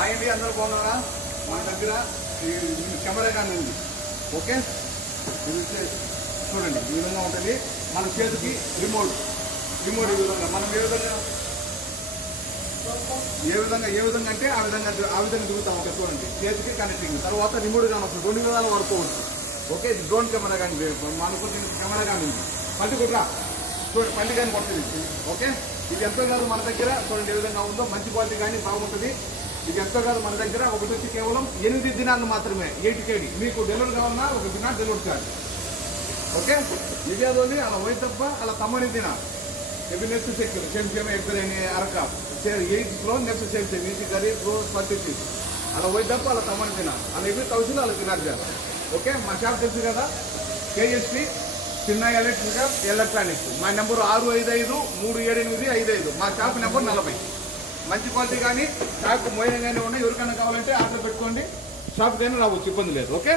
హాయండి, అందరూ బాగున్నారా? మన దగ్గర ఈ కెమెరా కానీ ఉంది. ఓకే, ఇది చూడండి ఈ విధంగా ఉంటుంది. మన చేతికి రిమోట్ ఈ విధంగా మనం ఏ విధంగా అంటే ఆ విధంగా దిగుతాం. ఓకే, చూడండి చేతికి కనెక్టింగ్. తర్వాత రిమోట్ కానీ వస్తుంది. 2 విధాలు వాడుకోవచ్చు. ఓకే, ఇది డ్రోన్ కెమెరా కానీ మనకు కెమెరా కానీ ఉంది. పల్టి కుట్రా చూడండి, పల్టి కానీ కొడుతుంది. ఓకే, ఇది ఎంతో కాదు మన దగ్గర. చూడండి ఏ విధంగా ఉందో, మంచి క్వాలిటీ కానీ బాగుంటుంది. ఇది ఎంతో కాదు మన దగ్గర. ఒకటి వచ్చి కేవలం 8 దినాలు మాత్రమే, 8 KD. మీకు డెలివరీ కావాలన్నా 1 దినాలు డెలివరీ ఛార్జ్. ఓకే, ఇదే అదోని అలా పోయి తప్ప అలా తమ్మని తినా ఎవి నెక్స్ట్ సెక్యూర్ సేమ్ ఎక్కడని అరక 8 flow next same easy curry flow 30 అలా పోయి తప్ప అలా తమ్మని తినా అలా ఎవి తౌసండ్ అలా తినారు కదా. ఓకే, మా షాప్ తెలుసు కదా, KSP చిన్న ఎలక్ట్రానిక్స్. మా నెంబరు 65537855. మా షాప్ నెంబర్ 40. మంచి క్వాలిటీ కానీ షాప్ మోయిన కానీ ఉన్నాయి. ఎవరికైనా కావాలంటే ఆర్డర్ పెట్టుకోండి. షాప్కి అయినా రావచ్చు, ఇబ్బంది లేదు. ఓకే.